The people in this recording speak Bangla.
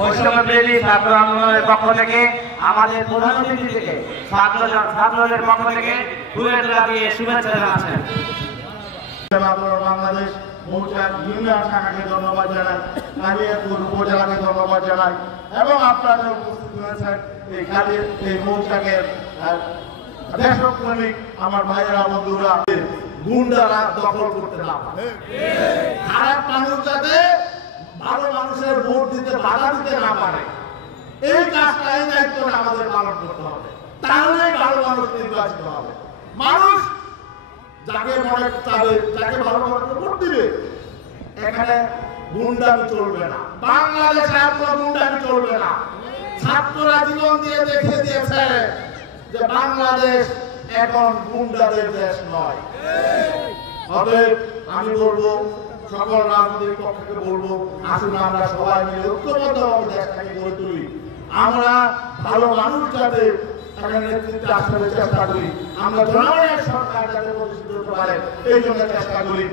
বৈষম্যবিরোধী ছাত্র আন্দোলনের পক্ষ থেকে আমাদের প্রধান অতিথি থেকে ছাত্রদের পক্ষ থেকে ফুলের তোড়া দিয়ে শুভেচ্ছা জানাচ্ছেন। বাংলাদেশ মোর্চার ইউনিয়ন শাখাকে ধন্যবাদ জানাই, কালিয়াপুর উপজেলাকে ধন্যবাদ জানাই এবং আপনারা উপস্থিত হয়েছেন এই মোর্চাকে দেশপ্রেমিক আমার ভাইয়েরা বন্ধুরা গুন্ডারা দখল করতে না পারে, খারাপ মানুষ যাতে ভালো মানুষের ভোট দিতে বাধা দিতে না পারে, এই কাজটা এই দায়িত্বটা আমাদের পালন করতে হবে। তাহলে ভালো মানুষ নির্বাচিত হবে। মানুষ যাকে মনে চাবে, যাকে ভালো মানুষ ভোট দিবে, এখানে গুন্ডামি চলবে না। বাংলাদেশে আপনার গুন্ডামি চলবে না। ছাত্ররা জীবন দিয়ে দেখিয়ে দিয়েছে যে বাংলাদেশ এখন গুন্ডাদের দেশ নয়। অতএব আমি বলবো, সকল রাজনৈতিক পক্ষকে বলবো, আসুন আমরা সবাই মিলে ঐক্যবদ্ধভাবে দেশটাকে গড়ে তুলি। আমরা ভালো মানুষ যাতে এখানে নেতৃত্বে আসতে চেষ্টা করি, আমরা জনগণের সরকার যাতে প্রতিষ্ঠিত হতে পারে এই জন্য চেষ্টা করি।